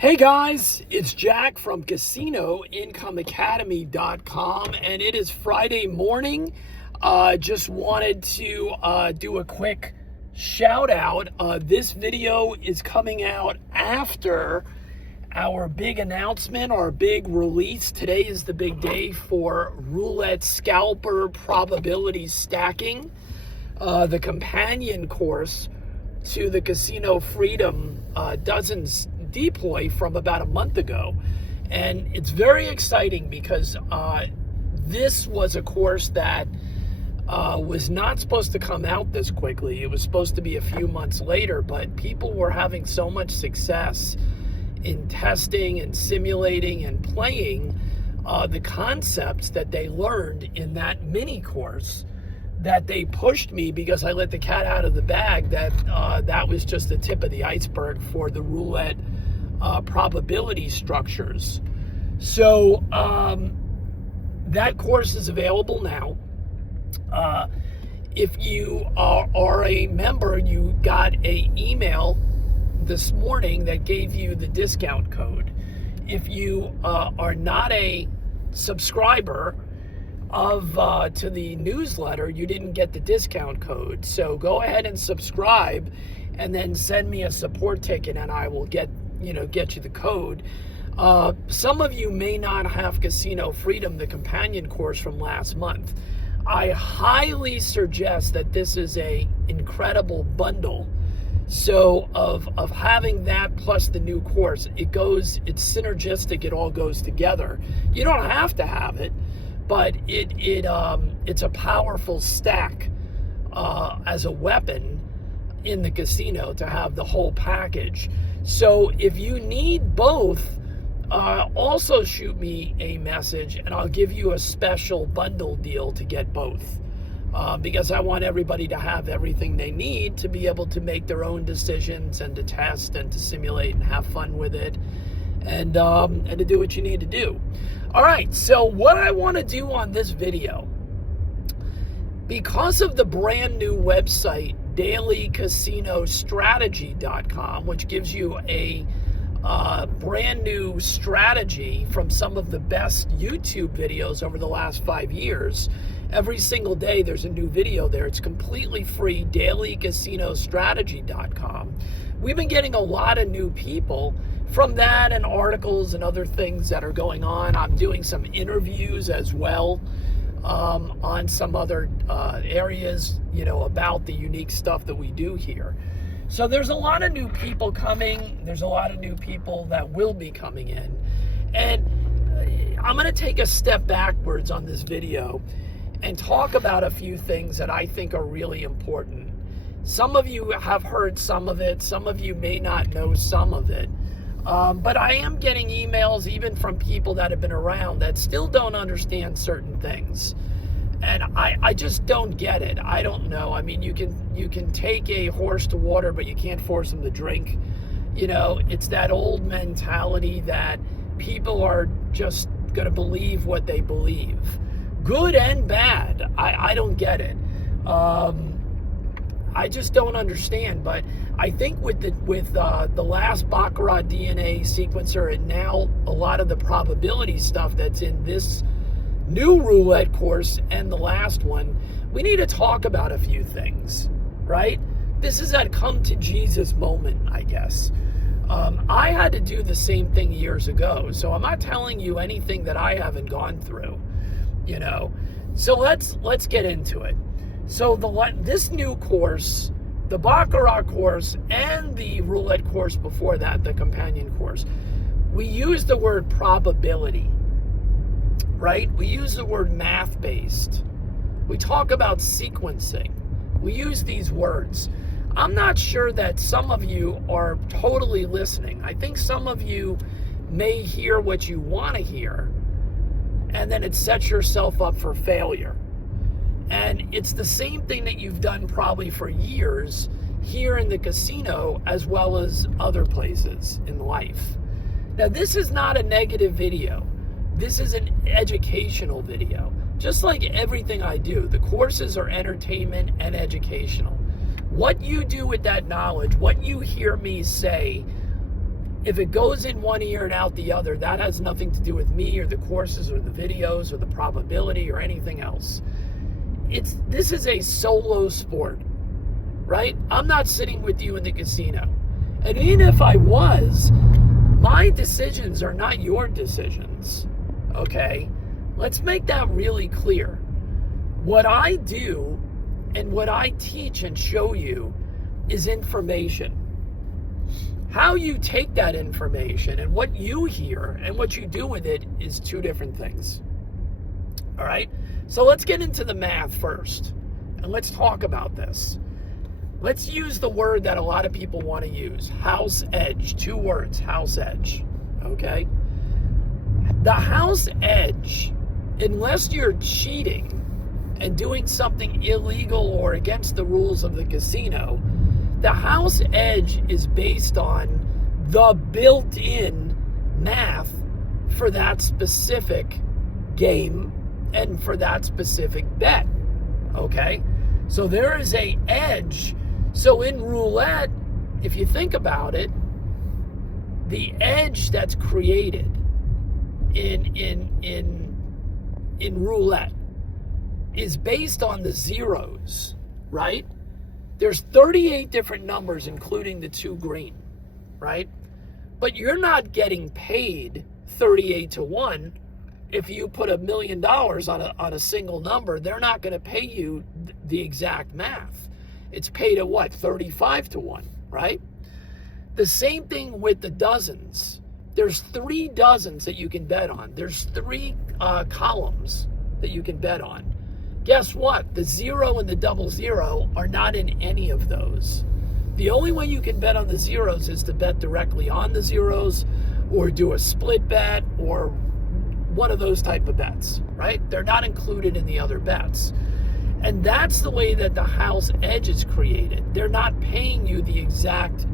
Hey guys, it's Jack from CasinoIncomeAcademy.com, and it is Friday morning. Just wanted to do a quick shout out. This video is coming out after our big announcement, our big release. Today is the big day for Roulette Scalper Probability Stacking, the companion course to the Casino Freedom Dozens deploy from about a month ago. And it's very exciting because this was a course that was not supposed to come out this quickly. It was supposed to be a few months later, but people were having so much success in testing and simulating and playing the concepts that they learned in that mini course that they pushed me, because I let the cat out of the bag, that that was just the tip of the iceberg for the roulette probability structures. So that course is available now. If you are a member, you got an email this morning that gave you the discount code. If you are not a subscriber to the newsletter, you didn't get the discount code. So go ahead and subscribe and then send me a support ticket and I will get you the code. Some of you may not have Casino Freedom, the companion course from last month. I highly suggest that this is a incredible bundle. So of having that plus the new course, it's synergistic, it all goes together. You don't have to have it, but it's a powerful stack as a weapon in the casino to have the whole package. So if you need both, also shoot me a message and I'll give you a special bundle deal to get both, because I want everybody to have everything they need to be able to make their own decisions and to test and to simulate and have fun with it, and to do what you need to do. All right, so what I want to do on this video, because of the brand new website dailycasinostrategy.com, which gives you a brand new strategy from some of the best YouTube videos over the last 5 years. Every single day there's a new video there. It's completely free, dailycasinostrategy.com. We've been getting a lot of new people from that and articles and other things that are going on. I'm doing some interviews as well on some other areas, about the unique stuff that we do here. So there's a lot of new people coming. There's a lot of new people that will be coming in. And I'm going to take a step backwards on this video and talk about a few things that I think are really important. Some of you have heard some of it. Some of you may not know some of it. But I am getting emails even from people that have been around that still don't understand certain things. And I just don't get it. I don't know. I mean, you can take a horse to water, but you can't force him to drink. It's that old mentality that people are just going to believe what they believe. Good and bad. I don't get it. I just don't understand. But I think with the last Baccarat DNA sequencer and now a lot of the probability stuff that's in this new roulette course and the last one, we need to talk about a few things, right? This is that come to Jesus moment, I guess. I had to do the same thing years ago, so I'm not telling you anything that I haven't gone through, So let's get into it. So this new course, the Baccarat course and the roulette course before that, the companion course, we use the word probability, right? We use the word math-based. We talk about sequencing. We use these words. I'm not sure that some of you are totally listening. I think some of you may hear what you want to hear, and then it sets yourself up for failure. And it's the same thing that you've done probably for years here in the casino as well as other places in life. Now, this is not a negative video. This is an educational video. Just like everything I do, the courses are entertainment and educational. What you do with that knowledge, what you hear me say, If it goes in one ear and out the other, that has nothing to do with me or the courses or the videos or the probability or anything else. This is a solo sport, right? I'm not sitting with you in the casino. And even if I was, my decisions are not your decisions, okay? Let's make that really clear. What I do and what I teach and show you is information. How you take that information and what you hear and what you do with it is two different things. All right? So let's get into the math first, and let's talk about this. Let's use the word that a lot of people want to use, house edge. 2 words, house edge. Okay? The house edge, unless you're cheating and doing something illegal or against the rules of the casino, the house edge is based on the built-in math for that specific game and for that specific bet, okay? So there is a edge. So in roulette, if you think about it, the edge that's created in roulette is based on the zeros, right? There's 38 different numbers, including the 2 green, right? But you're not getting paid 38 to 1. If you put $1 million on a single number, they're not going to pay you the exact math. It's paid at what? 35 to 1, right? The same thing with the dozens. There's 3 dozens that you can bet on. There's 3 columns that you can bet on. Guess what? The 0 and the 00 are not in any of those. The only way you can bet on the zeros is to bet directly on the zeros or do a split bet or one of those type of bets, right? They're not included in the other bets. And that's the way that the house edge is created. They're not paying you the exact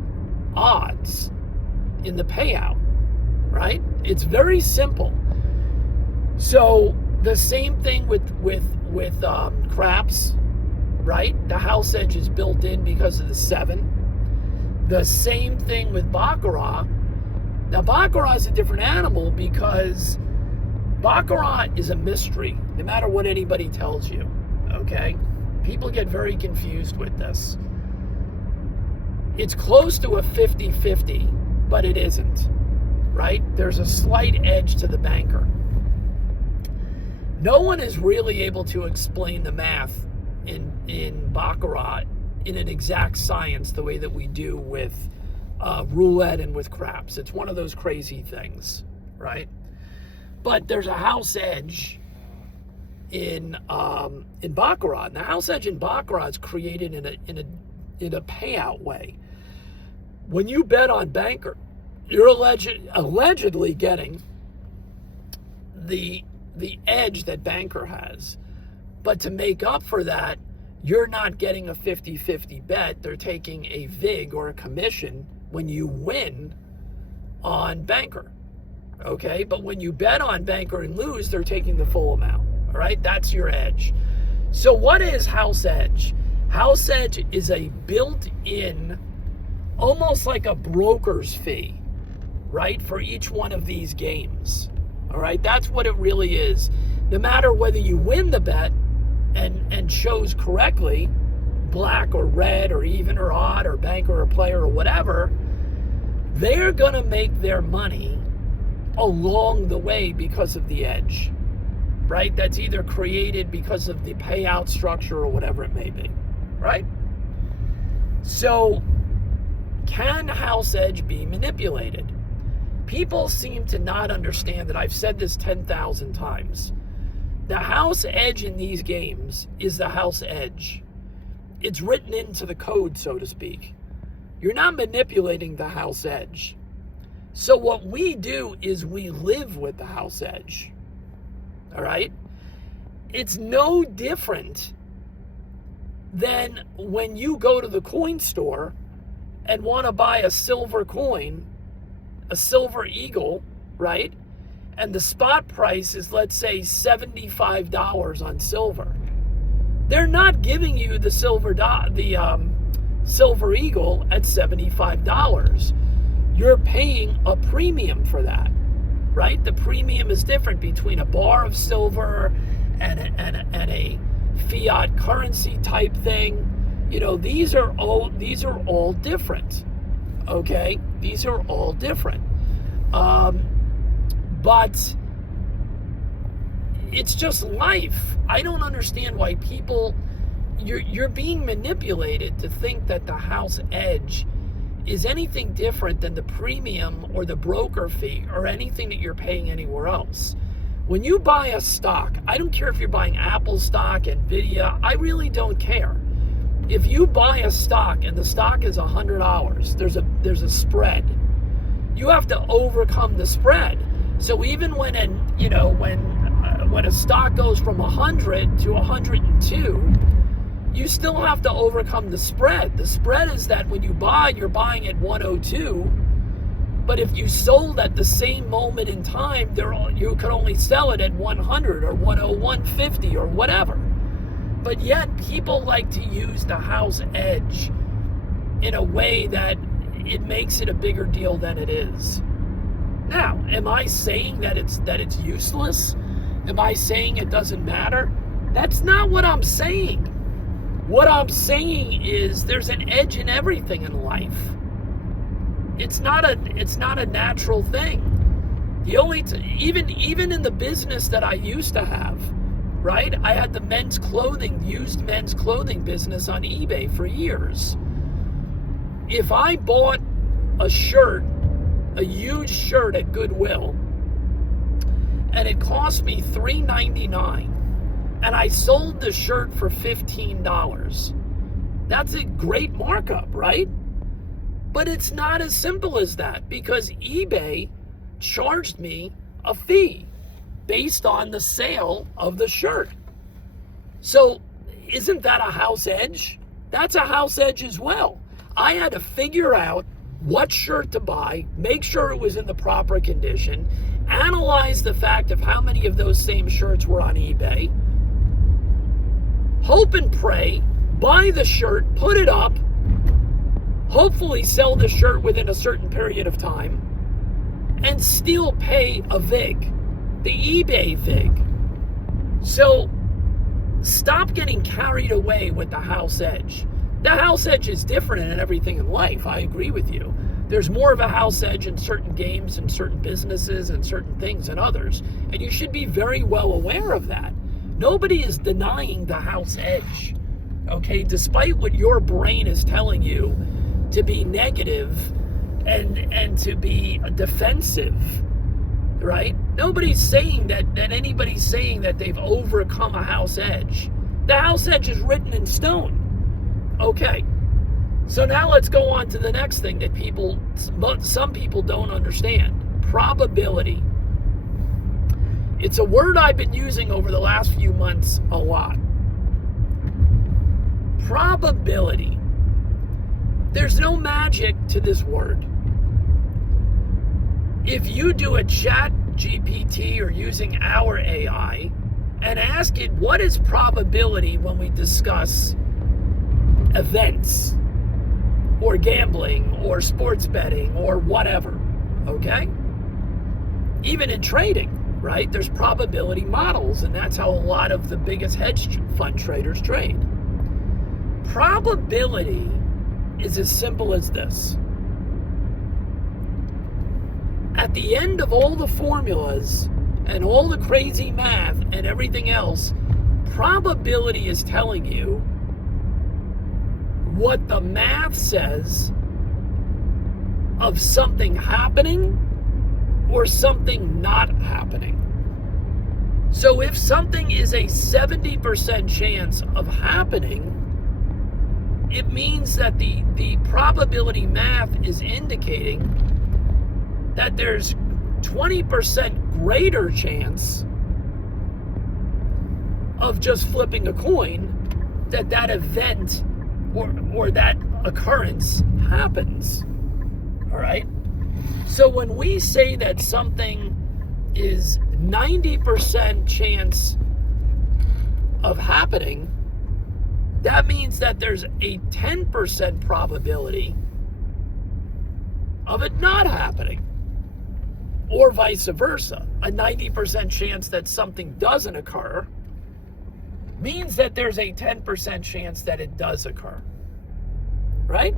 odds in the payout, right? It's very simple. So the same thing with craps, right? The house edge is built in because of the 7. The same thing with baccarat. Now baccarat is a different animal because baccarat is a mystery, no matter what anybody tells you, okay? People get very confused with this. It's close to a 50-50, but it isn't, right? There's a slight edge to the banker. No one is really able to explain the math in baccarat in an exact science the way that we do with roulette and with craps. It's one of those crazy things, right? But there's a house edge in baccarat. And the house edge in baccarat is created in a payout way. When you bet on banker, you're allegedly getting the edge that banker has. But to make up for that, you're not getting a 50-50 bet. They're taking a vig or a commission when you win on banker, okay? But when you bet on banker and lose, they're taking the full amount, all right? That's your edge. So what is house edge? House edge is a built-in, almost like a broker's fee, right, for each one of these games. All right, that's what it really is. No matter whether you win the bet and chose correctly, black or red or even or odd or banker or player or whatever, they're going to make their money along the way because of the edge, right? That's either created because of the payout structure or whatever it may be, right? So can house edge be manipulated? People seem to not understand that. I've said this 10,000 times. The house edge in these games is the house edge. It's written into the code, so to speak. You're not manipulating the house edge. So what we do is we live with the house edge. All right? It's no different than when you go to the coin store and want to buy a silver coin, a silver eagle, right? And the spot price is, let's say, $75 on silver. They're not giving you the silver eagle at $75. you're paying a premium for that, right? The premium is different between a bar of silver and a fiat currency type thing. You know, these are all different. Okay, these are all different. But it's just life. I don't understand why people, you're being manipulated to think that the house edge is anything different than the premium or the broker fee or anything that you're paying anywhere else. When you buy a stock, I don't care if you're buying Apple stock, Nvidia, I really don't care. If you buy a stock and the stock is $100, there's a spread. You have to overcome the spread. So even when a stock goes from 100 to 102, you still have to overcome the spread. The spread is that when you buy, you're buying at 102, but if you sold at the same moment in time, you could only sell it at 100 or 101.50 or whatever. But yet people like to use the house edge in a way that it makes it a bigger deal than it is. Now, am I saying that it's useless? Am I saying it doesn't matter? That's not what I'm saying. What I'm saying is there's an edge in everything in life. It's not a natural thing. The only even in the business that I used to have, right? I had the used men's clothing business on eBay for years. If I bought a huge shirt at Goodwill, and it cost me $3.99, and I sold the shirt for $15. That's a great markup, right? But it's not as simple as that, because eBay charged me a fee based on the sale of the shirt. So isn't that a house edge? That's a house edge as well. I had to figure out what shirt to buy, make sure it was in the proper condition, analyze the fact of how many of those same shirts were on eBay, hope and pray, buy the shirt, put it up, hopefully sell the shirt within a certain period of time, and still pay a VIG, the eBay VIG. So stop getting carried away with the house edge. The house edge is different in everything in life. I agree with you. There's more of a house edge in certain games and certain businesses and certain things than others. And you should be very well aware of that. Nobody is denying the house edge, okay? Despite what your brain is telling you to be negative and to be defensive, right? Nobody's saying that anybody's saying that they've overcome a house edge. The house edge is written in stone. Okay, so now let's go on to the next thing that some people don't understand. Probability. It's a word I've been using over the last few months a lot. Probability. There's no magic to this word. If you do a chat GPT or using our AI and ask it, what is probability when we discuss events or gambling or sports betting or whatever, okay? Even in trading, right? There's probability models, and that's how a lot of the biggest hedge fund traders trade. Probability is as simple as this. At the end of all the formulas and all the crazy math and everything else, probability is telling you what the math says of something happening or something not happening. So if something is a 70% chance of happening, it means that the probability math is indicating that there's 20% greater chance of just flipping a coin that event or that occurrence happens. All right? So when we say that something is 90% chance of happening, that means that there's a 10% probability of it not happening, or vice versa. A 90% chance that something doesn't occur means that there's a 10% chance that it does occur, right?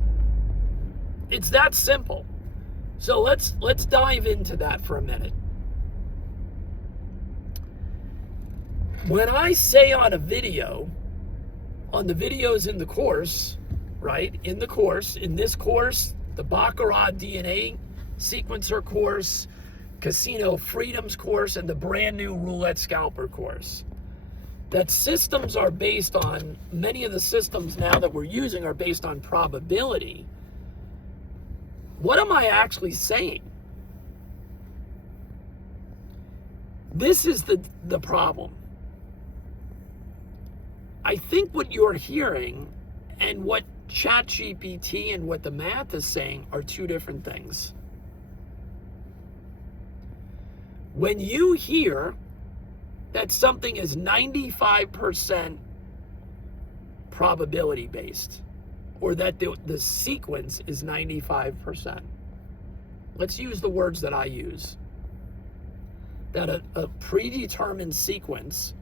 It's that simple. So let's dive into that for a minute. When I say on a video, on the videos in the course, right? In this course, the Baccarat DNA sequencer course, Casino Freedoms course, and the brand new Roulette Scalper course, that systems are based on, many of the systems now that we're using are based on probability. What am I actually saying? This is the problem. I think what you're hearing and what ChatGPT and what the math is saying are two different things. When you hear that something is 95% probability based, or that the sequence is 95%, let's use the words that I use. That a predetermined sequence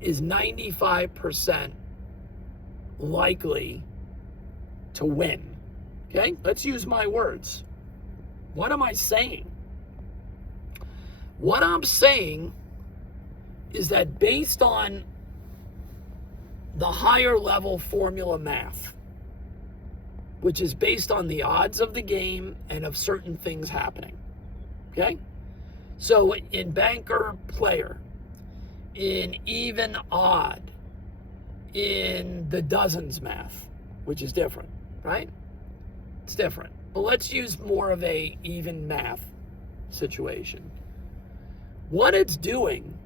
is 95% likely to win. Okay? Let's use my words. What am I saying? What I'm saying is that based on the higher level formula math, which is based on the odds of the game and of certain things happening. Okay? So in banker player, in even odd, in the dozens math, which is different, right? It's different. But let's use more of a even math situation. What it's doing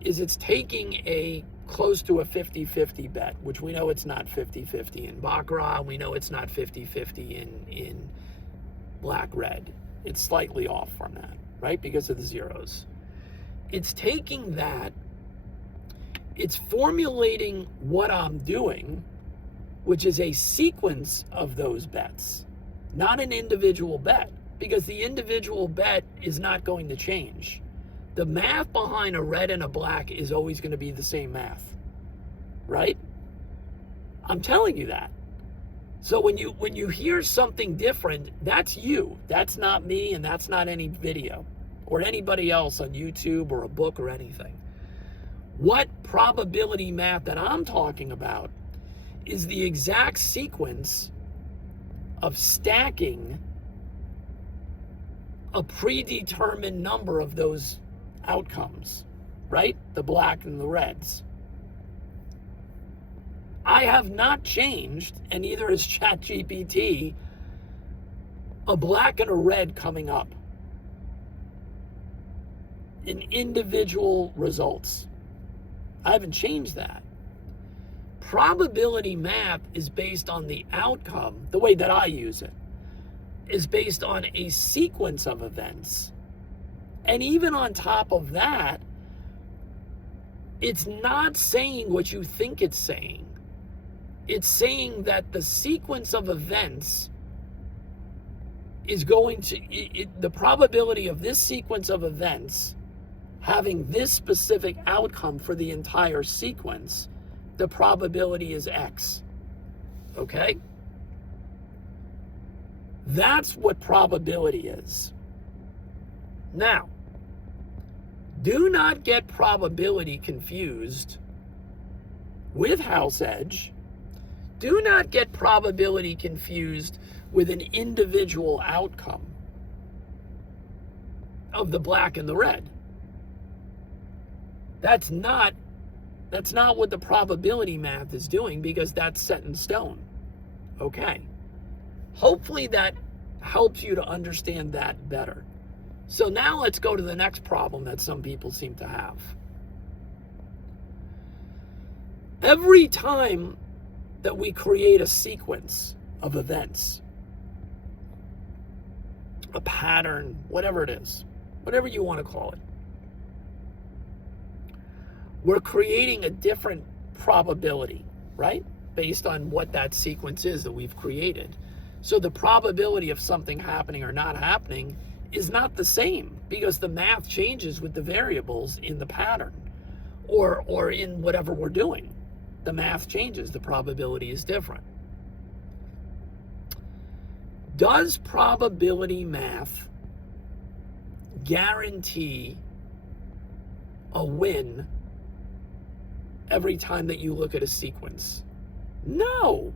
is it's taking a close to a 50-50 bet, which we know it's not 50-50 in Baccarat, we know it's not 50-50 in black-red. It's slightly off from that, right? Because of the zeros. It's taking that, it's formulating what I'm doing, which is a sequence of those bets, not an individual bet, because the individual bet is not going to change. The math behind a red and a black is always going to be the same math, right? I'm telling you that. So when you hear something different, that's you. That's not me, and that's not any video or anybody else on YouTube or a book or anything. What probability math that I'm talking about is the exact sequence of stacking a predetermined number of those outcomes, right? The black and the reds. I have not changed, and neither has ChatGPT, a black and a red coming up in individual results. I haven't changed that. Probability math is based on the outcome, the way that I use it, is based on a sequence of events. And even on top of that, it's not saying what you think it's saying. It's saying that the sequence of events is going to, the probability of this sequence of events having this specific outcome for the entire sequence, the probability is X. Okay? That's what probability is. Now, do not get probability confused with house edge. Do not get probability confused with an individual outcome of the black and the red. That's not what the probability math is doing, because that's set in stone. Okay. Hopefully that helps you to understand that better. So now let's go to the next problem that some people seem to have. Every time that we create a sequence of events, a pattern, whatever it is, whatever you want to call it, we're creating a different probability, right? Based on what that sequence is that we've created. So the probability of something happening or not happening is not the same, because the math changes with the variables in the pattern or in whatever we're doing. The math changes, the probability is different. Does probability math guarantee a win every time that you look at a sequence? No,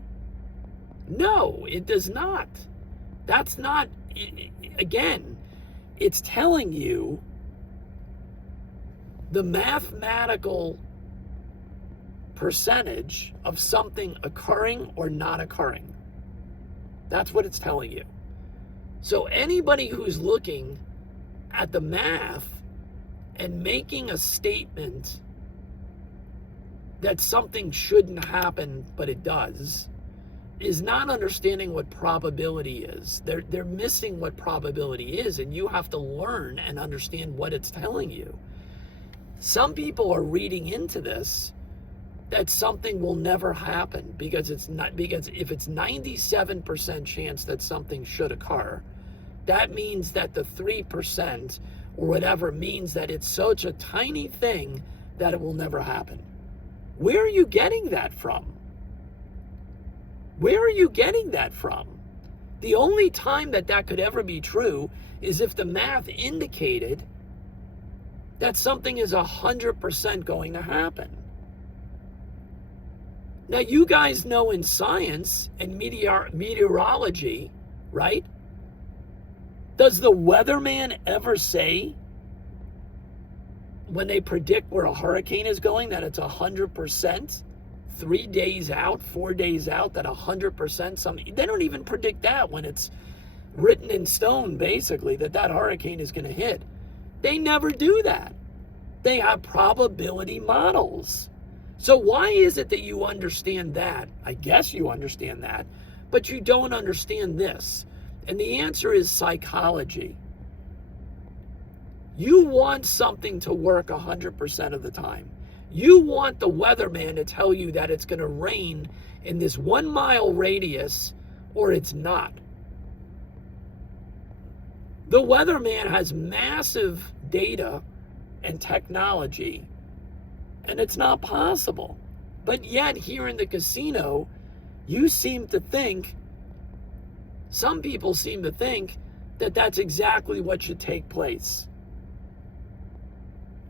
it does not. That's not, again, it's telling you the mathematical percentage of something occurring or not occurring. That's what it's telling you. So anybody who's looking at the math and making a statement that something shouldn't happen, but it does, is not understanding what probability is. They're missing what probability is, and you have to learn and understand what it's telling you. Some people are reading into this that something will never happen because if it's 97% chance that something should occur, that means that the 3% or whatever means that it's such a tiny thing that it will never happen. Where are you getting that from? Where are you getting that from? The only time that could ever be true is if the math indicated that something is 100% going to happen. Now, you guys know in science and meteorology, right? Does the weatherman ever say when they predict where a hurricane is going that it's 100%? 3 days out, 4 days out, that 100% something? They don't even predict that when it's written in stone, basically, that hurricane is going to hit. They never do that. They have probability models. So why is it that you understand that? I guess you understand that, but you don't understand this. And the answer is psychology. You want something to work 100% of the time. You want the weatherman to tell you that it's going to rain in this 1 mile radius or it's not. The weatherman has massive data and technology, and it's not possible. But yet here in the casino, you seem to think, some people seem to think that that's exactly what should take place.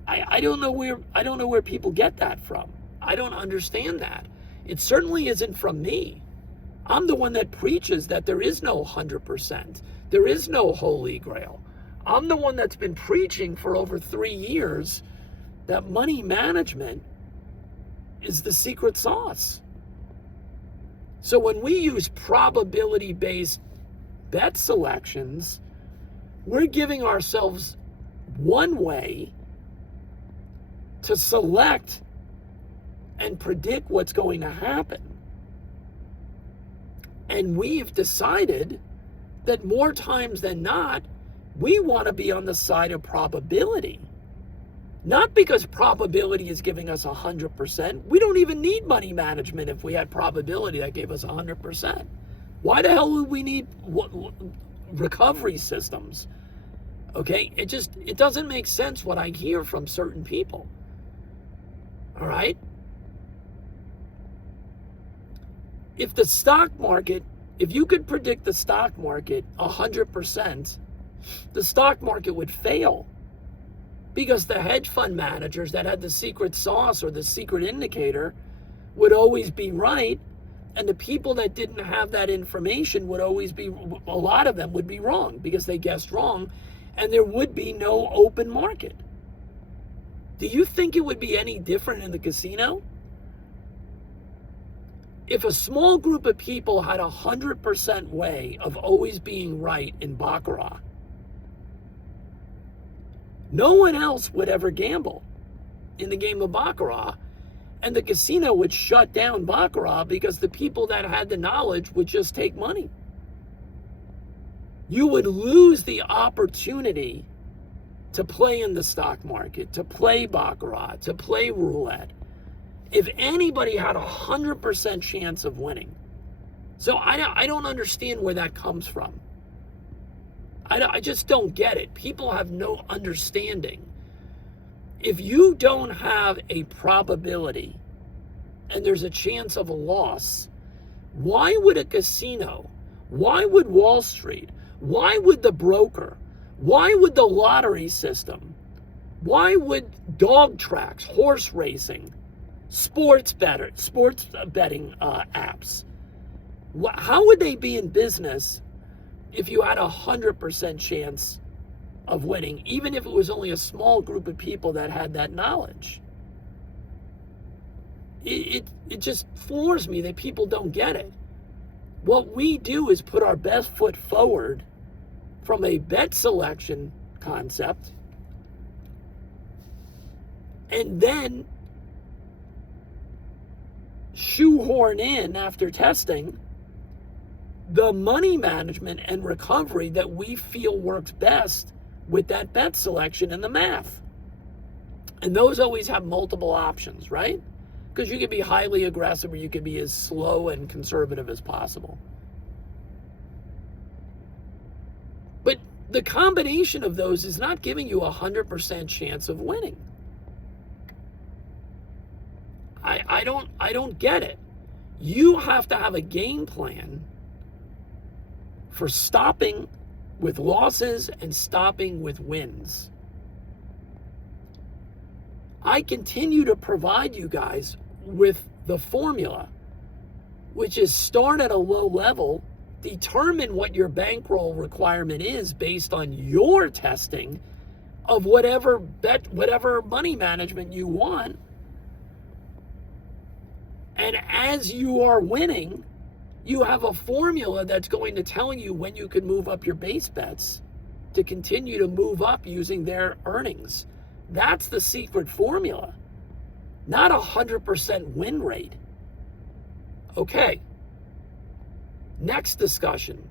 I don't know where people get that from. I don't understand that. It certainly isn't from me. I'm the one that preaches that there is no 100%. There is no holy grail. I'm the one that's been preaching for over 3 years that money management is the secret sauce. So when we use probability-based bet selections, we're giving ourselves one way to select and predict what's going to happen. And we've decided that more times than not, we want to be on the side of probability. Not because probability is giving us 100%. We don't even need money management if we had probability that gave us 100%. Why the hell would we need recovery systems? Okay, it doesn't make sense what I hear from certain people. All right? If the stock market, if you could predict the stock market 100%, the stock market would fail. Because the hedge fund managers that had the secret sauce or the secret indicator would always be right, and the people that didn't have that information would always be, a lot of them would be wrong because they guessed wrong, and there would be no open market. Do you think it would be any different in the casino? If a small group of people had 100% way of always being right in Baccarat, no one else would ever gamble in the game of Baccarat, and the casino would shut down Baccarat because the people that had the knowledge would just take money. You would lose the opportunity to play in the stock market, to play Baccarat, to play roulette. If anybody had 100% chance of winning, So I don't understand where that comes from. I just don't get it. People have no understanding. If you don't have a probability and there's a chance of a loss, why would a casino, why would Wall Street, why would the broker, why would the lottery system, why would dog tracks, horse racing, sports betting apps, how would they be in business if you had 100% chance of winning, even if it was only a small group of people that had that knowledge? It just floors me that people don't get it. What we do is put our best foot forward from a bet selection concept, and then shoehorn in, after testing, the money management and recovery that we feel works best with that bet selection and the math. And those always have multiple options, right? Because you can be highly aggressive or you can be as slow and conservative as possible. But the combination of those is not giving you 100% chance of winning. I don't get it. You have to have a game plan for stopping with losses and stopping with wins. I continue to provide you guys with the formula, which is start at a low level, determine what your bankroll requirement is based on your testing of whatever money management you want. And as you are winning, you have a formula that's going to tell you when you can move up your base bets to continue to move up using their earnings. That's the secret formula, not 100% win rate. Okay. Next discussion.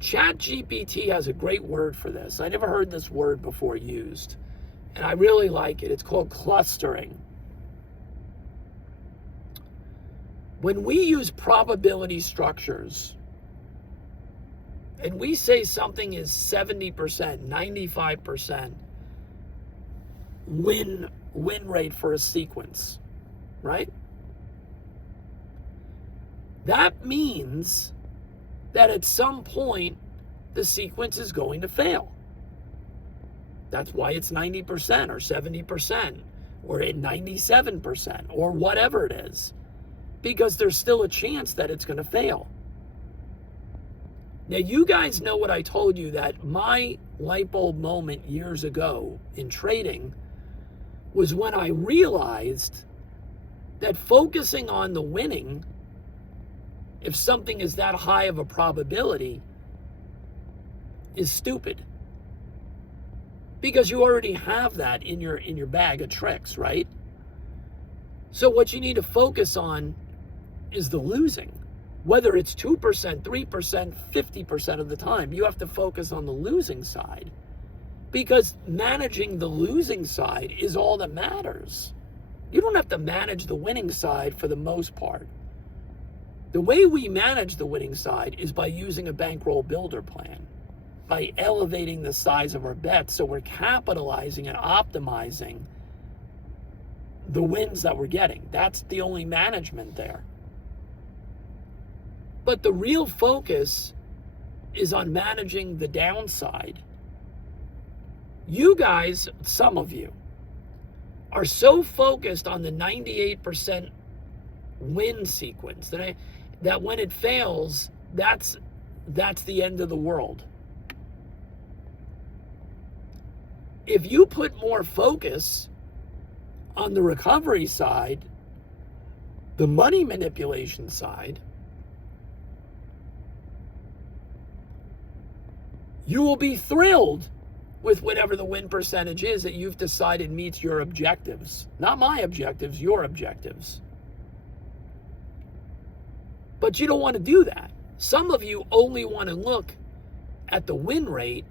ChatGPT has a great word for this. I never heard this word before used, and I really like it. It's called clustering. When we use probability structures and we say something is 70%, 95% win rate for a sequence, right? That means that at some point the sequence is going to fail. That's why it's 90% or 70% or at 97% or whatever it is, because there's still a chance that it's going to fail. Now, you guys know what I told you, that my light bulb moment years ago in trading was when I realized that focusing on the winning, if something is that high of a probability, is stupid. Because you already have that in your bag of tricks, right? So what you need to focus on is the losing. Whether it's 2%, 3%, 50% of the time, you have to focus on the losing side. Because managing the losing side is all that matters. You don't have to manage the winning side for the most part. The way we manage the winning side is by using a bankroll builder plan, by elevating the size of our bets so we're capitalizing and optimizing the wins that we're getting. That's the only management there. But the real focus is on managing the downside. You guys, some of you, are so focused on the 98% win sequence that when it fails, that's the end of the world. If you put more focus on the recovery side, the money manipulation side, you will be thrilled with whatever the win percentage is that you've decided meets your objectives. Not my objectives, your objectives. But you don't want to do that. Some of you only want to look at the win rate,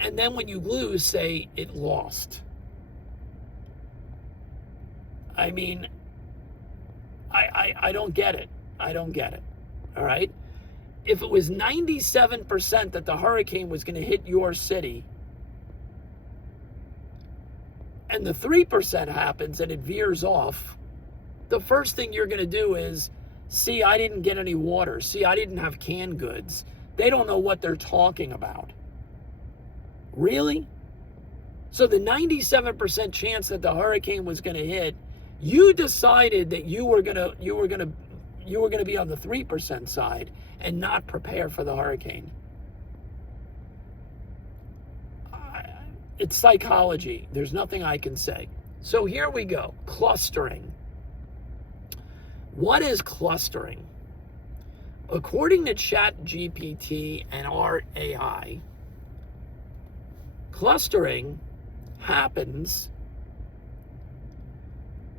and then when you lose, say it lost. I mean, I don't get it. I don't get it. all right? If it was 97% that the hurricane was going to hit your city, and the 3% happens and it veers off, the first thing you're going to do is, see, I didn't get any water. See, I didn't have canned goods. They don't know what they're talking about. Really? So the 97% chance that the hurricane was going to hit, you decided that you were going to be on the 3% side and not prepare for the hurricane. It's psychology. There's nothing I can say. So here we go. Clustering. What is clustering? According to ChatGPT and our AI, clustering happens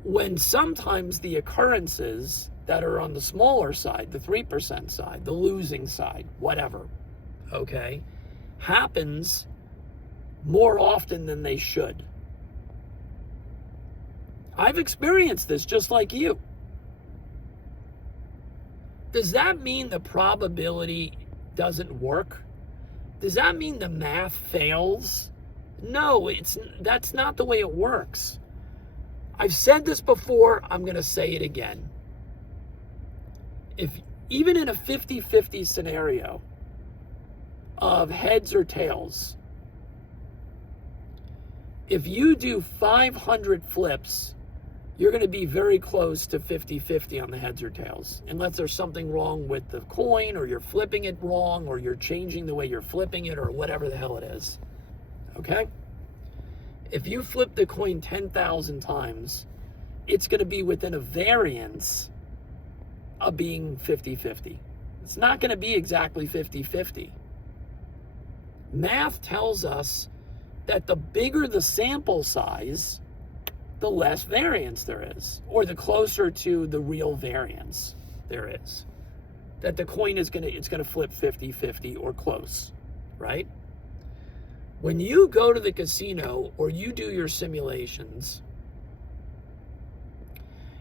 when sometimes the occurrences that are on the smaller side, the 3% side, the losing side, whatever, okay, happens more often than they should. I've experienced this just like you. Does that mean the probability doesn't work? Does that mean the math fails? No, that's not the way it works. I've said this before, I'm going to say it again. If even in a 50-50 scenario of heads or tails, if you do 500 flips, you're going to be very close to 50-50 on the heads or tails, unless there's something wrong with the coin, or you're flipping it wrong, or you're changing the way you're flipping it, or whatever the hell it is. Okay? If you flip the coin 10,000 times, it's going to be within a variance of being 50-50. It's not going to be exactly 50-50. Math tells us that the bigger the sample size, the less variance there is, or the closer to the real variance there is. That the coin is going to flip 50-50 or close, right? When you go to the casino or you do your simulations,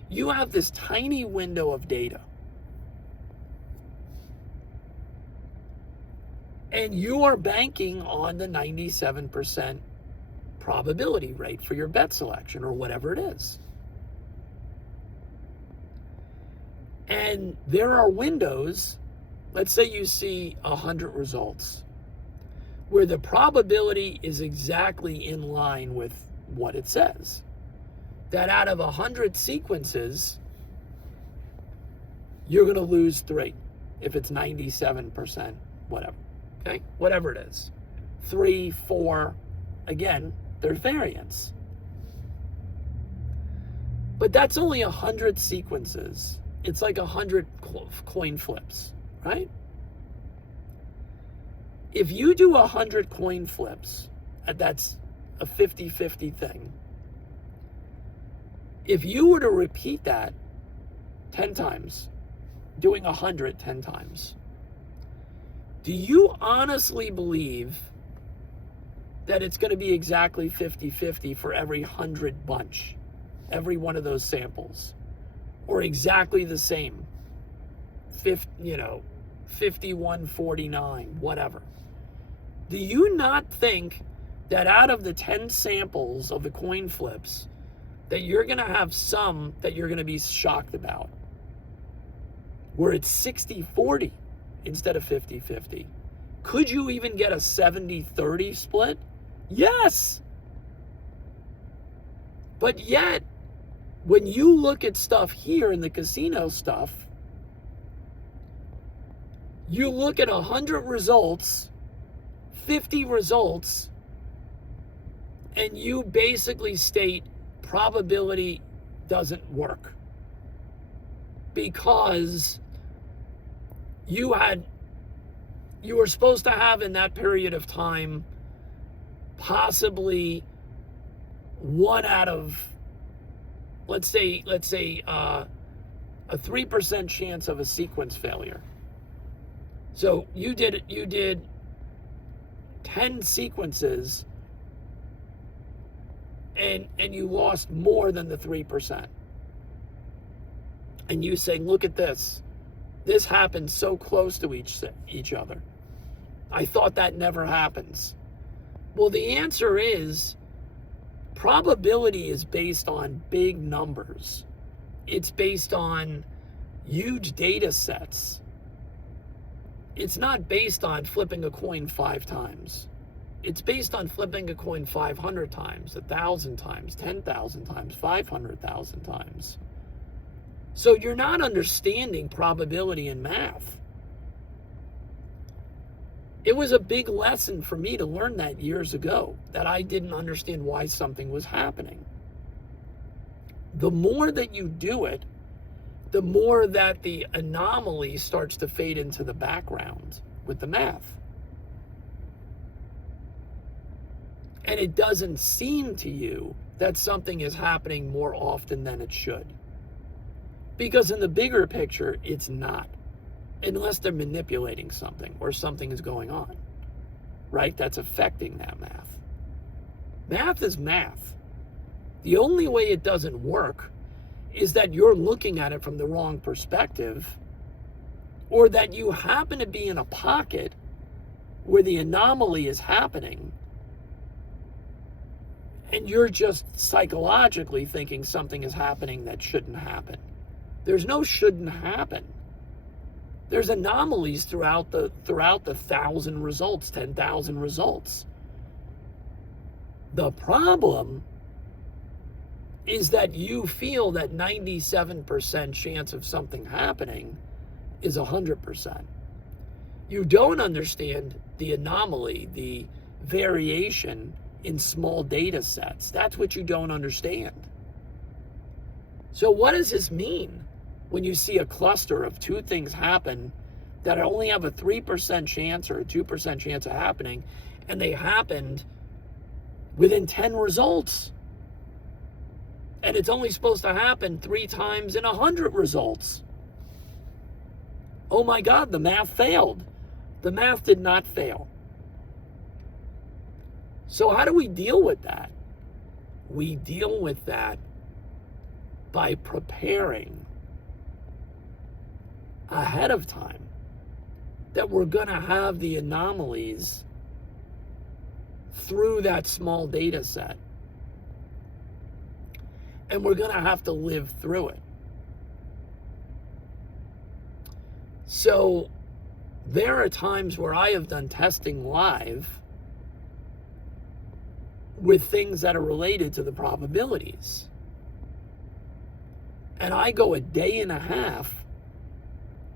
you have this tiny window of data. And you are banking on the 97% probability rate for your bet selection or whatever it is. And there are windows, let's say you see 100 results, where the probability is exactly in line with what it says. That out of 100 sequences, you're going to lose 3 if it's 97%, whatever. Okay, whatever it is. 3, 4, again, there's variance. But that's only 100 sequences. It's like 100 coin flips, right? If you do 100 coin flips, that's a 50-50 thing. If you were to repeat that 10 times, doing 100 10 times, do you honestly believe that it's going to be exactly 50-50 for every 100 bunch, every one of those samples, or exactly the same, 51-49, whatever? Do you not think that out of the 10 samples of the coin flips, that you're going to have some that you're going to be shocked about, where it's 60-40 instead of 50-50? Could you even get a 70-30 split? Yes. But yet, when you look at stuff here in the casino stuff, you look at 100 results, 50 results, and you basically state probability doesn't work because you were supposed to have in that period of time possibly one out of, let's say a 3% chance of a sequence failure. So you did 10 sequences and you lost more than the 3%. And you say, look at this. This happens so close to each other. I thought that never happens. Well, the answer is probability is based on big numbers. It's based on huge data sets. It's not based on flipping a coin 5 times. It's based on flipping a coin 500 times, 1,000 times, 10,000 times, 500,000 times. So you're not understanding probability in math. It was a big lesson for me to learn that years ago, that I didn't understand why something was happening. The more that you do it, the more that the anomaly starts to fade into the background with the math. And it doesn't seem to you that something is happening more often than it should. Because in the bigger picture, it's not. Unless they're manipulating something or something is going on, right? That's affecting that math. Math is math. The only way it doesn't work is that you're looking at it from the wrong perspective, or that you happen to be in a pocket where the anomaly is happening and you're just psychologically thinking something is happening that shouldn't happen. There's no shouldn't happen. There's anomalies throughout the 1,000 results, 10,000 results. The problem is that you feel that 97% chance of something happening is 100%. You don't understand the anomaly, the variation in small data sets. That's what you don't understand. So what does this mean? When you see a cluster of 2 things happen that only have a 3% chance or a 2% chance of happening, and they happened within 10 results. And it's only supposed to happen 3 times in 100 results. Oh my God, the math failed. The math did not fail. So how do we deal with that? We deal with that by preparing ahead of time that we're going to have the anomalies through that small data set. And we're going to have to live through it. So there are times where I have done testing live with things that are related to the probabilities. And I go a day and a half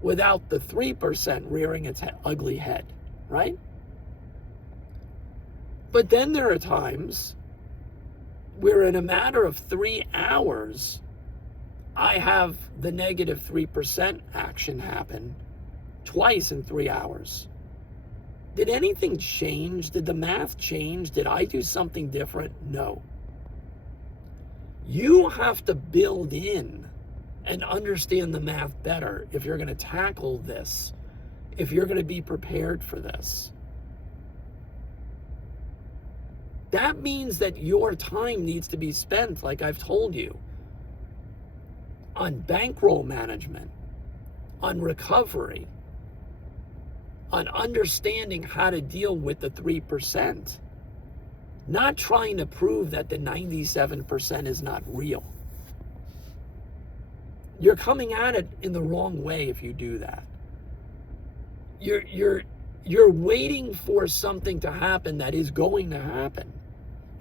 without the 3% rearing its ugly head, right? But then there are times where in a matter of 3 hours, I have the negative 3% action happen twice in 3 hours. Did anything change? Did the math change? Did I do something different? No. You have to build in and understand the math better if you're going to tackle this, if you're going to be prepared for this. That means that your time needs to be spent, like I've told you, on bankroll management, on recovery, on understanding how to deal with the 3%, not trying to prove that the 97% is not real. You're coming at it in the wrong way if you do that. You're waiting for something to happen that is going to happen,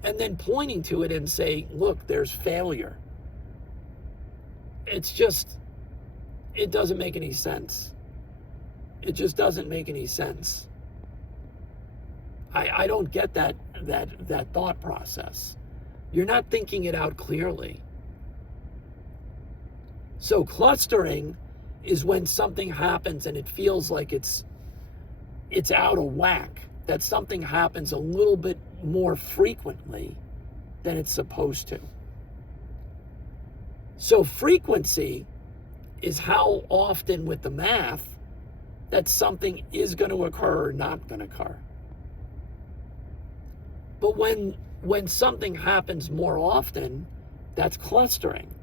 and then pointing to it and say, look, there's failure. It's just, it doesn't make any sense. It just doesn't make any sense. I don't get that thought process. You're not thinking it out clearly. So clustering is when something happens and it feels like it's out of whack, that something happens a little bit more frequently than it's supposed to. So frequency is how often with the math that something is going to occur or not going to occur. But when something happens more often, that's clustering.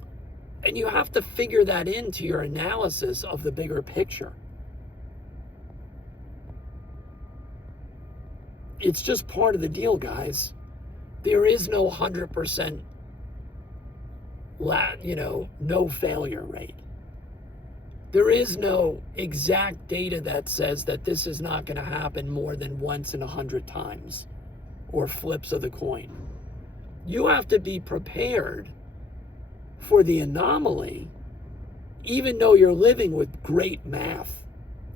And you have to figure that into your analysis of the bigger picture. It's just part of the deal, guys. There is no 100% no failure rate. There is no exact data that says that this is not going to happen more than once in 100 times or flips of the coin. You have to be prepared for the anomaly, even though you're living with great math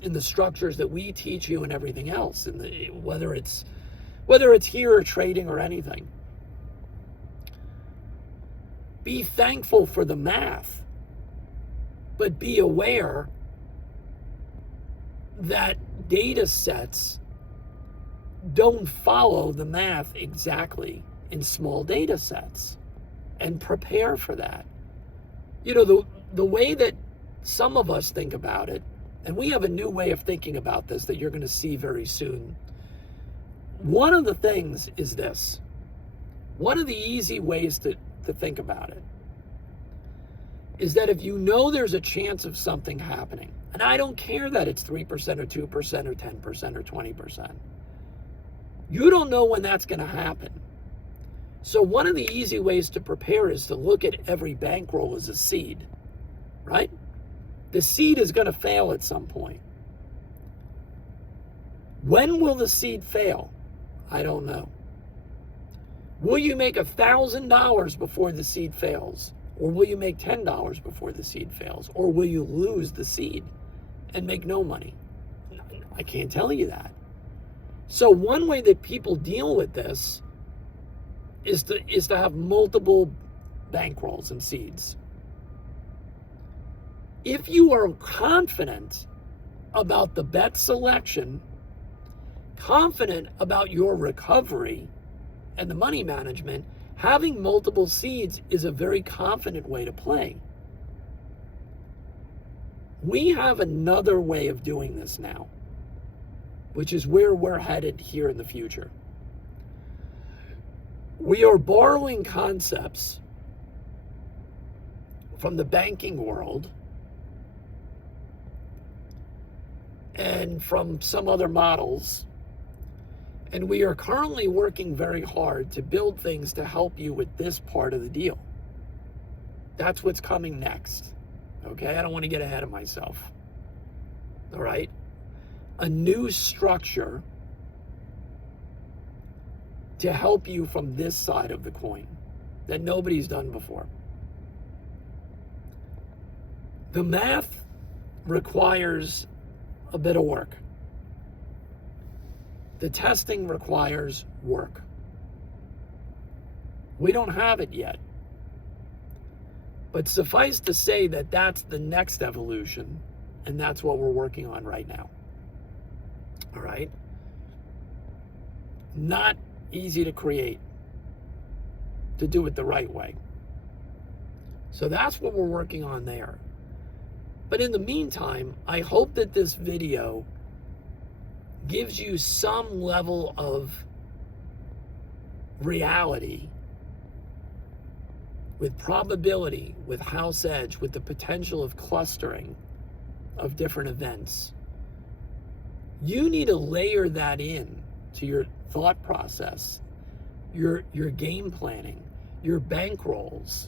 in the structures that we teach you and everything else, whether it's here or trading or anything. Be thankful for the math, but be aware that data sets don't follow the math exactly in small data sets, and prepare for that. The way that some of us think about it, and we have a new way of thinking about this that you're going to see very soon. One of the things is this. One of the easy ways to think about it is that if you know there's a chance of something happening, and I don't care that it's 3% or 2% or 10% or 20%, you don't know when that's going to happen. So one of the easy ways to prepare is to look at every bankroll as a seed, right? The seed is going to fail at some point. When will the seed fail? I don't know. Will you make $1,000 before the seed fails? Or will you make $10 before the seed fails? Or will you lose the seed and make no money? I can't tell you that. So one way that people deal with this is to have multiple bankrolls and seeds. If you are confident about the bet selection, confident about your recovery and the money management, having multiple seeds is a very confident way to play. We have another way of doing this now, which is where we're headed here in the future. We are borrowing concepts from the banking world and from some other models, and we are currently working very hard to build things to help you with this part of the deal. That's what's coming next. Okay, I don't want to get ahead of myself. All right? A new structure to help you from this side of the coin that nobody's done before. The math requires a bit of work. The testing requires work. We don't have it yet. But suffice to say that that's the next evolution, and that's what we're working on right now. All right? Not easy to create, to do it the right way. So that's what we're working on there. But in the meantime, I hope that this video gives you some level of reality with probability, with house edge, with the potential of clustering of different events. You need to layer that in to your thought process, your game planning, your bankrolls.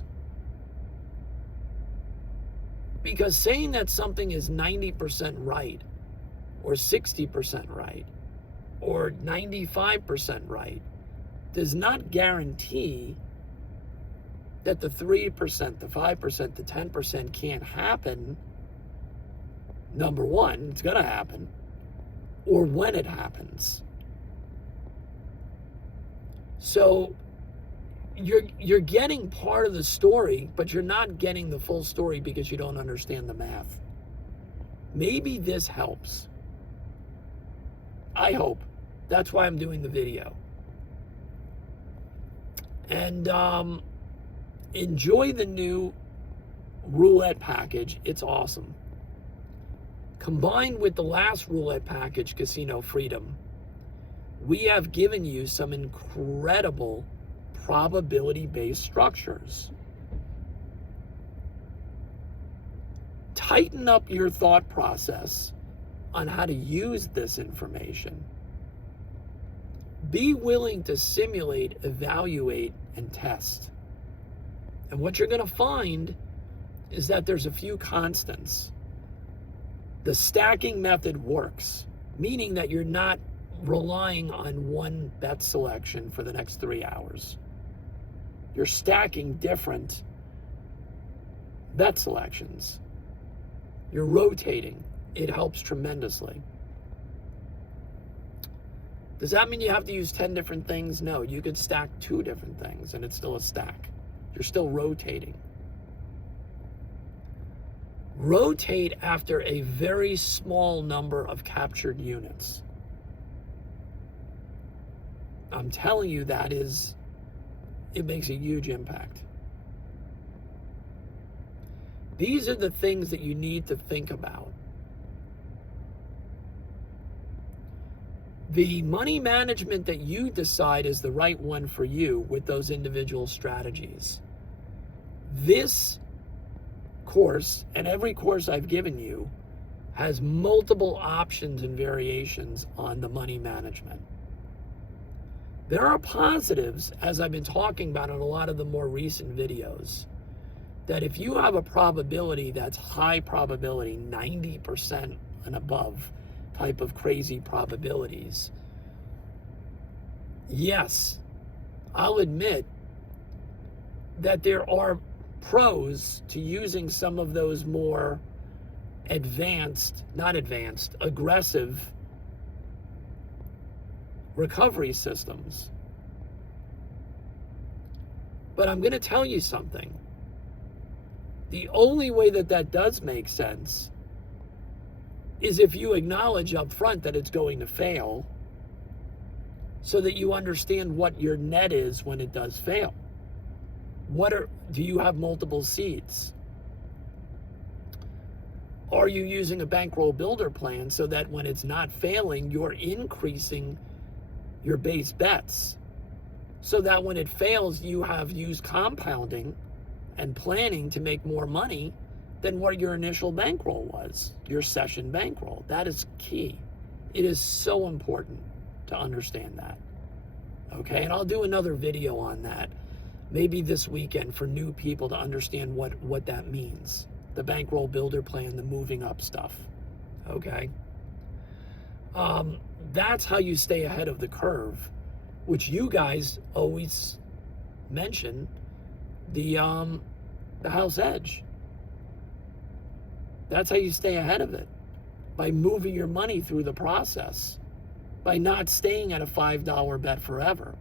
Because saying that something is 90% right, or 60% right, or 95% right, does not guarantee that the 3%, the 5%, the 10% can't happen. Number one, it's going to happen, or when it happens. So you're getting part of the story, but you're not getting the full story because you don't understand the math. Maybe this helps. I hope. That's why I'm doing the video. And enjoy the new roulette package. It's awesome. Combined with the last roulette package, Casino Freedom, we have given you some incredible probability-based structures. tighten up your thought process on how to use this information. Be willing to simulate, evaluate, and test. And what you're going to find is that there's a few constants. The stacking method works, meaning that you're not relying on one bet selection for the next 3 hours. You're stacking different bet selections. You're rotating. It helps tremendously. Does that mean you have to use 10 different things? No, you could stack 2 different things and it's still a stack. You're still rotating. Rotate after a very small number of captured units. I'm telling you, it makes a huge impact. These are the things that you need to think about. The money management that you decide is the right one for you with those individual strategies. This course, and every course I've given you, has multiple options and variations on the money management. There are positives, as I've been talking about in a lot of the more recent videos, that if you have a probability that's high probability, 90% and above type of crazy probabilities, yes, I'll admit that there are pros to using some of those more aggressive recovery systems. But I'm going to tell you something. The only way that does make sense is if you acknowledge up front that it's going to fail, so that you understand what your net is when it does fail. Do you have multiple seeds? Are you using a bankroll builder plan so that when it's not failing, you're increasing your base bets, so that when it fails, you have used compounding and planning to make more money than what your initial bankroll was, your session bankroll? That is key. It is so important to understand that. Okay, and I'll do another video on that, maybe this weekend, for new people to understand what that means. The bankroll builder plan, the moving up stuff. Okay? That's how you stay ahead of the curve, which you guys always mention, the house edge. That's how you stay ahead of it, by moving your money through the process, by not staying at a $5 bet forever.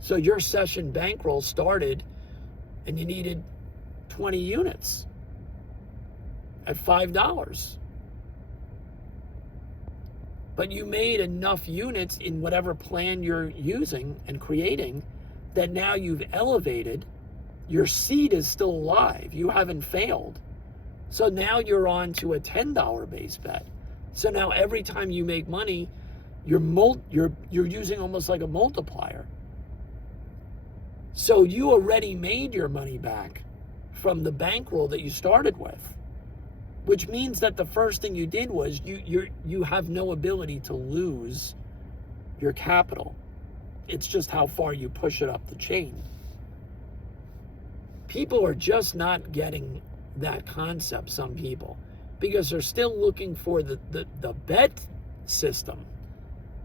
So your session bankroll started and you needed 20 units at $5. But you made enough units in whatever plan you're using and creating that now you've elevated. Your seed is still alive. You haven't failed. So now you're on to a $10 base bet. So now every time you make money, you're using almost like a multiplier. So you already made your money back from the bankroll that you started with, which means that the first thing you did was you have no ability to lose your capital. It's just how far you push it up the chain. People are just not getting that concept, some people, because they're still looking for the bet system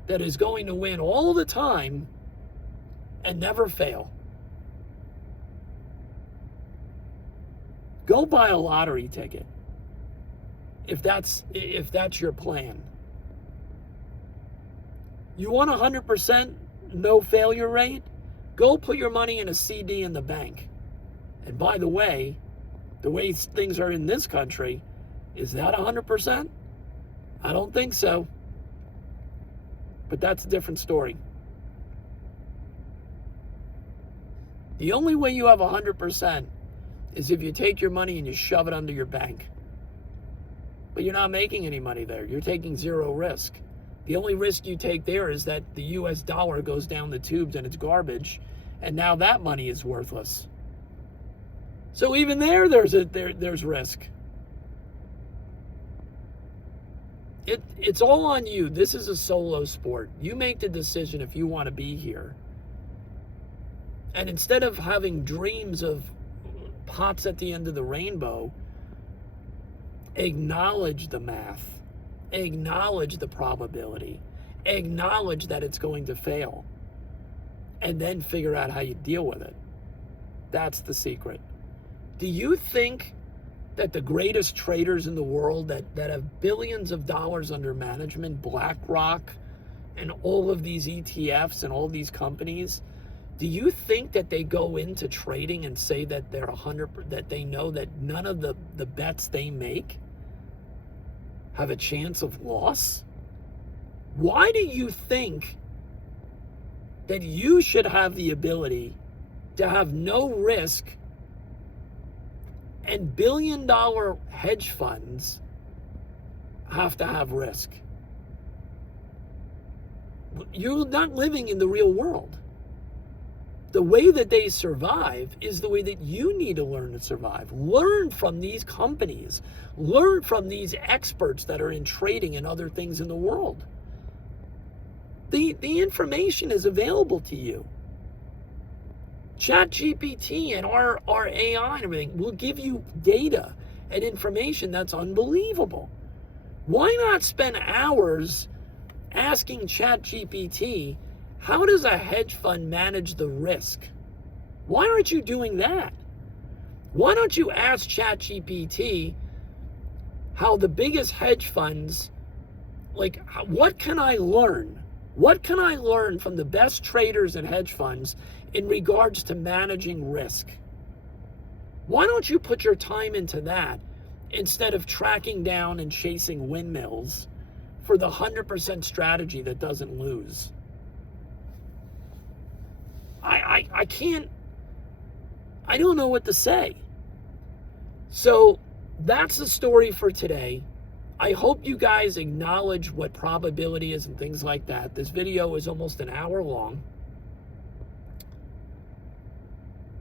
that is going to win all the time and never fail. Go buy a lottery ticket if that's your plan. You want 100% no failure rate? Go put your money in a CD in the bank. And by the way things are in this country, is that 100%? I don't think so. But that's a different story. The only way you have 100% is if you take your money and you shove it under your bank. But you're not making any money there. You're taking zero risk. The only risk you take there is that the US dollar goes down the tubes and it's garbage, and now that money is worthless. So even there's risk. it's all on you. This is a solo sport. You make the decision if you want to be here. And instead of having dreams of pots at the end of the rainbow, acknowledge the math, acknowledge the probability, acknowledge that it's going to fail, and then figure out how you deal with it. That's the secret. Do you think that the greatest traders in the world that have billions of dollars under management, BlackRock and all of these ETFs and all these companies, do you think that they go into trading and say that they're 100%, that they know that none of the bets they make have a chance of loss? Why do you think that you should have the ability to have no risk and billion-dollar hedge funds have to have risk? You're not living in the real world. The way that they survive is the way that you need to learn to survive. Learn from these companies. Learn from these experts that are in trading and other things in the world. The information is available to you. ChatGPT and our AI and everything will give you data and information that's unbelievable. Why not spend hours asking ChatGPT, how does a hedge fund manage the risk? Why aren't you doing that? Why don't you ask ChatGPT how the biggest hedge funds, like, what can I learn? What can I learn from the best traders and hedge funds in regards to managing risk? Why don't you put your time into that instead of tracking down and chasing windmills for the 100% strategy that doesn't lose? I can't, I don't know what to say. So that's the story for today. I hope you guys acknowledge what probability is and things like that. This video is almost an hour long.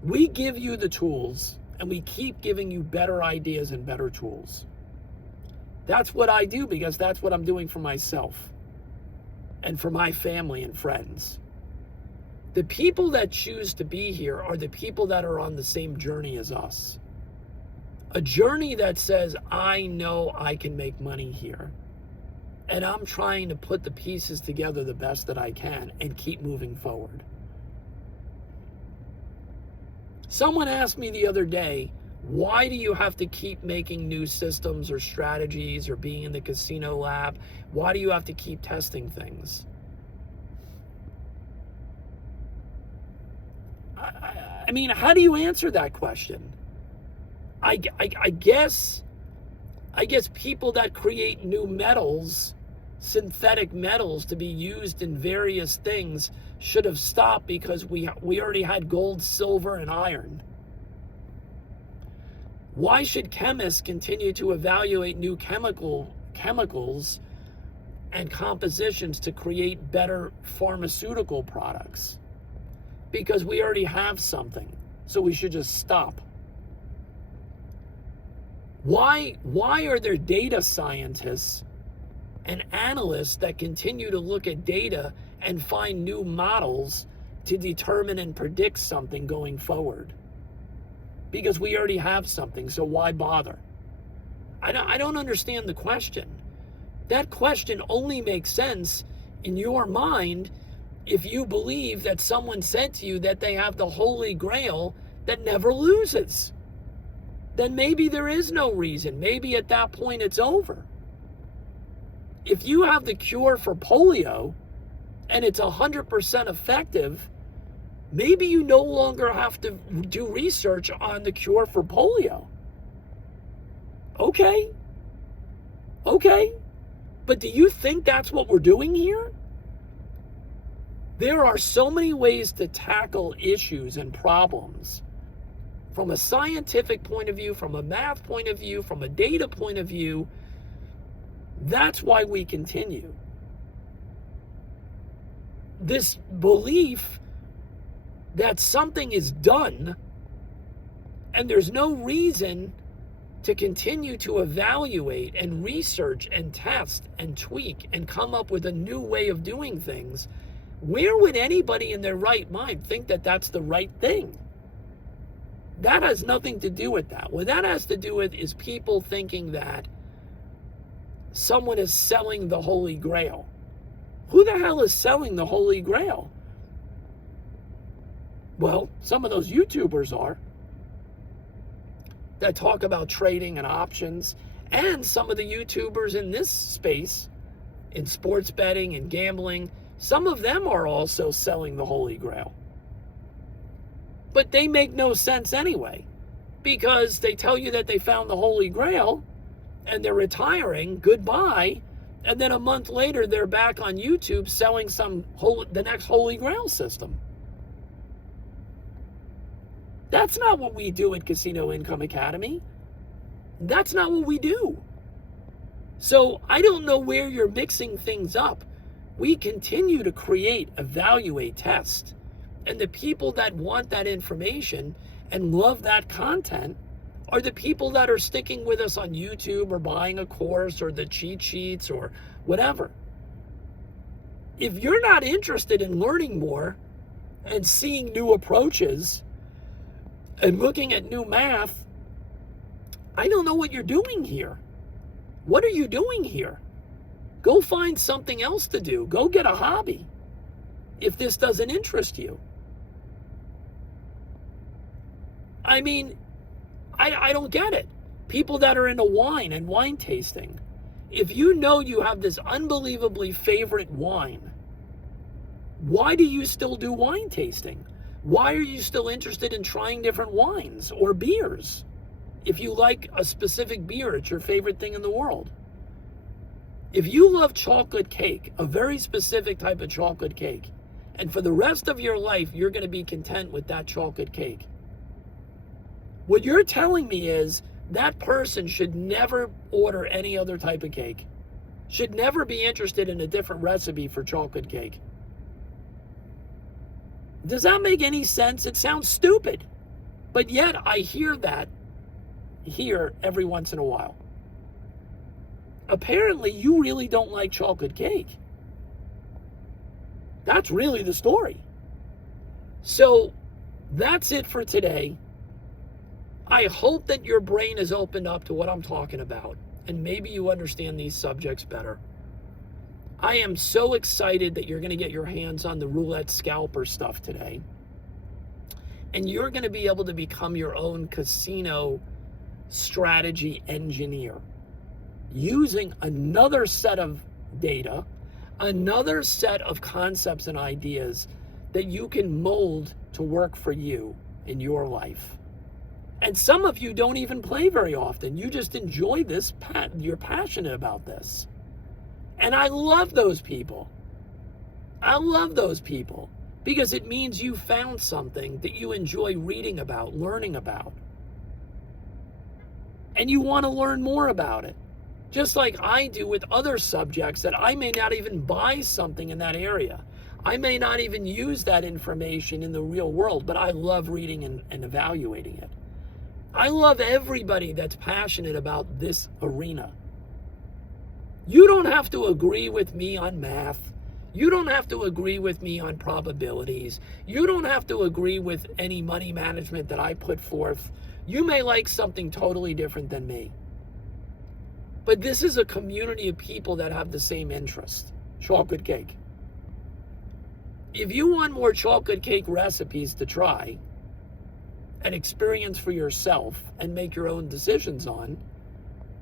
We give you the tools, and we keep giving you better ideas and better tools. That's what I do, because that's what I'm doing for myself and for my family and friends. The people that choose to be here are the people that are on the same journey as us. A journey that says, I know I can make money here. And I'm trying to put the pieces together the best that I can and keep moving forward. Someone asked me the other day, why do you have to keep making new systems or strategies or being in the casino lab? Why do you have to keep testing things? I mean, how do you answer that question? I guess people that create new metals, synthetic metals to be used in various things, should have stopped because we already had gold, silver, and iron. Why should chemists continue to evaluate new chemicals and compositions to create better pharmaceutical products? Because we already have something, so we should just stop. Why are there data scientists and analysts that continue to look at data and find new models to determine and predict something going forward? Because we already have something, so why bother? I don't understand the question. That question only makes sense in your mind if you believe that someone said to you that they have the holy grail that never loses. Then maybe there is no reason. Maybe at that point it's over. If you have the cure for polio and it's 100% effective, maybe you no longer have to do research on the cure for polio. Okay. But do you think that's what we're doing here? There are so many ways to tackle issues and problems. From a scientific point of view, from a math point of view, from a data point of view. That's why we continue. This belief that something is done and there's no reason to continue to evaluate and research and test and tweak and come up with a new way of doing things, where would anybody in their right mind think that that's the right thing? That has nothing to do with that. What that has to do with is people thinking that someone is selling the Holy Grail. Who the hell is selling the Holy Grail? Well, some of those YouTubers are, that talk about trading and options, and some of the YouTubers in this space, in sports betting and gambling, some of them are also selling the Holy Grail. But they make no sense anyway, because they tell you that they found the Holy Grail and they're retiring, goodbye, and then a month later they're back on YouTube selling the next Holy Grail system. That's not what we do at Casino Income Academy. That's not what we do. So I don't know where you're mixing things up. We continue to create, evaluate, test. And the people that want that information and love that content are the people that are sticking with us on YouTube or buying a course or the cheat sheets or whatever. If you're not interested in learning more and seeing new approaches and looking at new math, I don't know what you're doing here. What are you doing here? Go find something else to do. Go get a hobby if this doesn't interest you. I mean, I don't get it. People that are into wine and wine tasting, if you know you have this unbelievably favorite wine, why do you still do wine tasting? Why are you still interested in trying different wines or beers? If you like a specific beer, it's your favorite thing in the world. If you love chocolate cake, a very specific type of chocolate cake, and for the rest of your life, you're going to be content with that chocolate cake, what you're telling me is that person should never order any other type of cake, should never be interested in a different recipe for chocolate cake. Does that make any sense? It sounds stupid, but yet I hear that here every once in a while. Apparently, you really don't like chocolate cake. That's really the story. So that's it for today. I hope that your brain is opened up to what I'm talking about, and maybe you understand these subjects better. I am so excited that you're going to get your hands on the roulette scalper stuff today, and you're going to be able to become your own casino strategy engineer using another set of data, another set of concepts and ideas that you can mold to work for you in your life. And some of you don't even play very often. You just enjoy this. You're passionate about this. And I love those people. I love those people because it means you found something that you enjoy reading about, learning about. And you want to learn more about it. Just like I do with other subjects that I may not even buy something in that area. I may not even use that information in the real world, but I love reading and evaluating it. I love everybody that's passionate about this arena. You don't have to agree with me on math. You don't have to agree with me on probabilities. You don't have to agree with any money management that I put forth. You may like something totally different than me. But this is a community of people that have the same interest. Chocolate cake. If you want more chocolate cake recipes to try and experience for yourself and make your own decisions on,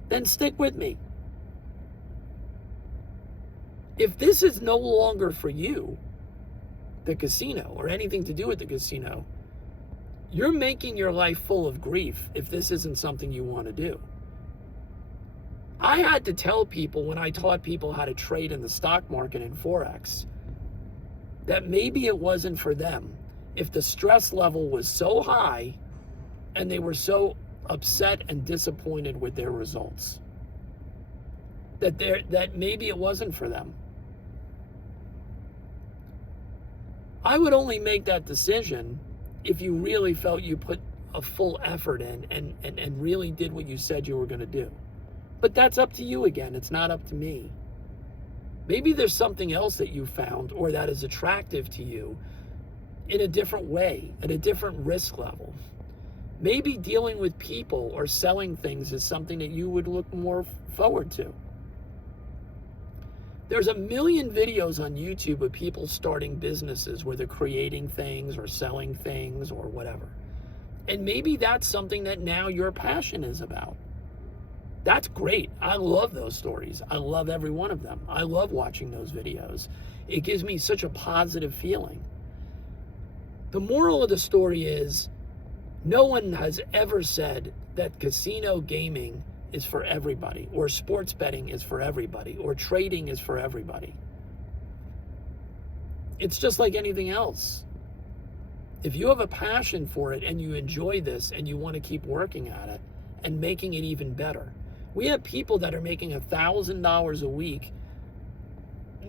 then stick with me. If this is no longer for you, the casino, or anything to do with the casino, you're making your life full of grief if this isn't something you want to do. I had to tell people when I taught people how to trade in the stock market and Forex that maybe it wasn't for them if the stress level was so high and they were so upset and disappointed with their results. That maybe it wasn't for them. I would only make that decision if you really felt you put a full effort in and really did what you said you were going to do. But that's up to you again. It's not up to me. Maybe there's something else that you found or that is attractive to you in a different way, at a different risk level. Maybe dealing with people or selling things is something that you would look more forward to. There's a million videos on YouTube of people starting businesses where they're creating things or selling things or whatever. And maybe that's something that now your passion is about. That's great. I love those stories. I love every one of them. I love watching those videos. It gives me such a positive feeling. The moral of the story is, no one has ever said that casino gaming is for everybody, or sports betting is for everybody, or trading is for everybody. It's just like anything else. If you have a passion for it and you enjoy this and you want to keep working at it and making it even better. We have people that are making $1,000 a week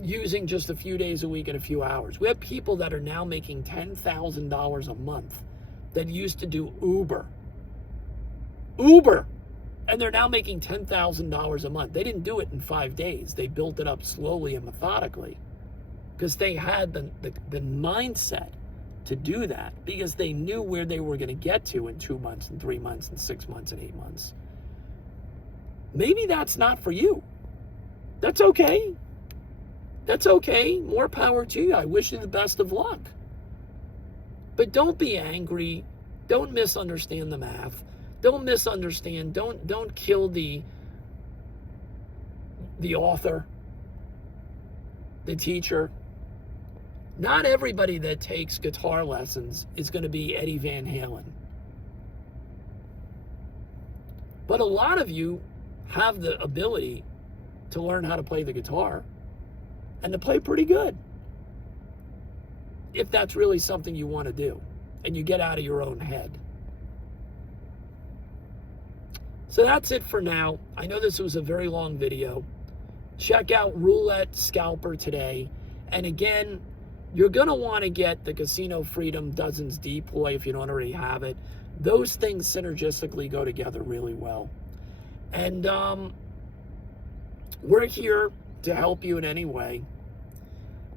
using just a few days a week and a few hours. We have people that are now making $10,000 a month that used to do Uber. And they're now making $10,000 a month. They didn't do it in 5 days. They built it up slowly and methodically because they had the mindset to do that, because they knew where they were going to get to in 2 months and 3 months and 6 months and 8 months. Maybe that's not for you. That's okay. That's okay. More power to you. I wish you the best of luck. But don't be angry. Don't misunderstand the math. Don't misunderstand. Don't kill the author, the teacher. Not everybody that takes guitar lessons is going to be Eddie Van Halen. But a lot of you have the ability to learn how to play the guitar and to play pretty good, if that's really something you want to do and you get out of your own head. So that's it for now. I know this was a very long video. Check out Roulette Scalper today. And again, you're going to want to get the Casino Freedom Dozens Depoy if you don't already have it. Those things synergistically go together really well. And we're here to help you in any way.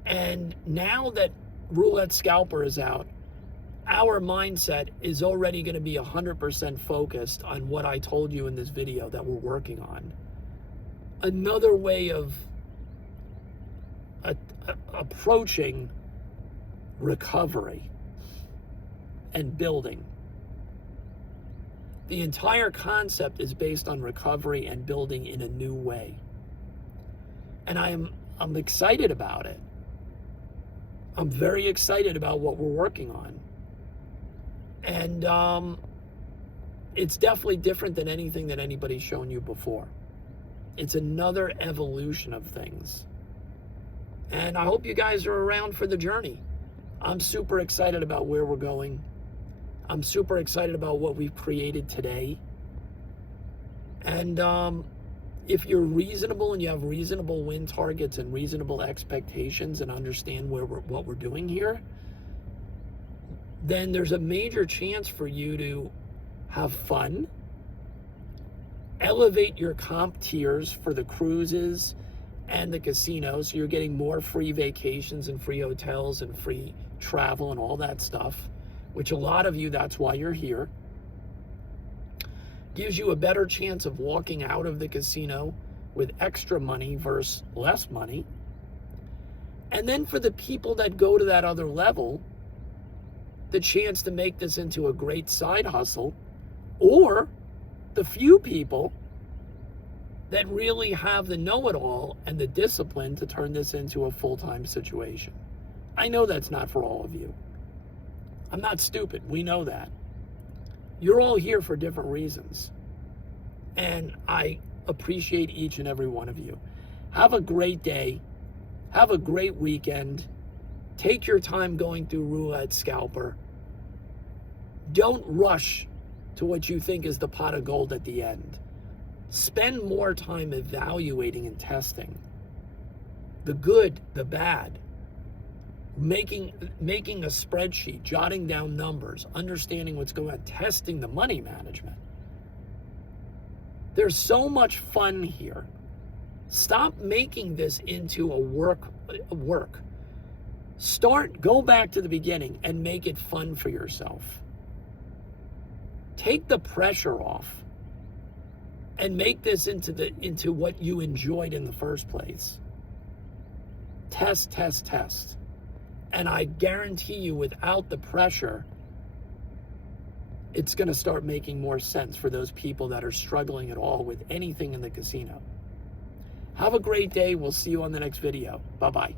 And now that Roulette Scalper is out, our mindset is already going to be 100% focused on what I told you in this video that we're working on. Another way of approaching recovery and building. The entire concept is based on recovery and building in a new way. And I'm excited about it. I'm very excited about what we're working on. And it's definitely different than anything that anybody's shown you before. It's another evolution of things. And I hope you guys are around for the journey. I'm super excited about where we're going. I'm super excited about what we've created today. And if you're reasonable and you have reasonable win targets and reasonable expectations and understand what we're doing here, then there's a major chance for you to have fun, elevate your comp tiers for the cruises and the casinos, so you're getting more free vacations and free hotels and free travel and all that stuff, which a lot of you, that's why you're here. Gives you a better chance of walking out of the casino with extra money versus less money. And then for the people that go to that other level, the chance to make this into a great side hustle, or the few people that really have the know-it-all and the discipline to turn this into a full-time situation. I know that's not for all of you. I'm not stupid. We know that. You're all here for different reasons. And I appreciate each and every one of you. Have a great day. Have a great weekend. Take your time going through Roulette Scalper. Don't rush to what you think is the pot of gold at the end. Spend more time evaluating and testing the good, the bad, making a spreadsheet, jotting down numbers, understanding what's going on, testing the money management. There's so much fun here. Stop making this into a work. Go back to the beginning and make it fun for yourself. Take the pressure off and make this into what you enjoyed in the first place. Test. And I guarantee you, without the pressure, it's going to start making more sense for those people that are struggling at all with anything in the casino. Have a great day. We'll see you on the next video. Bye-bye.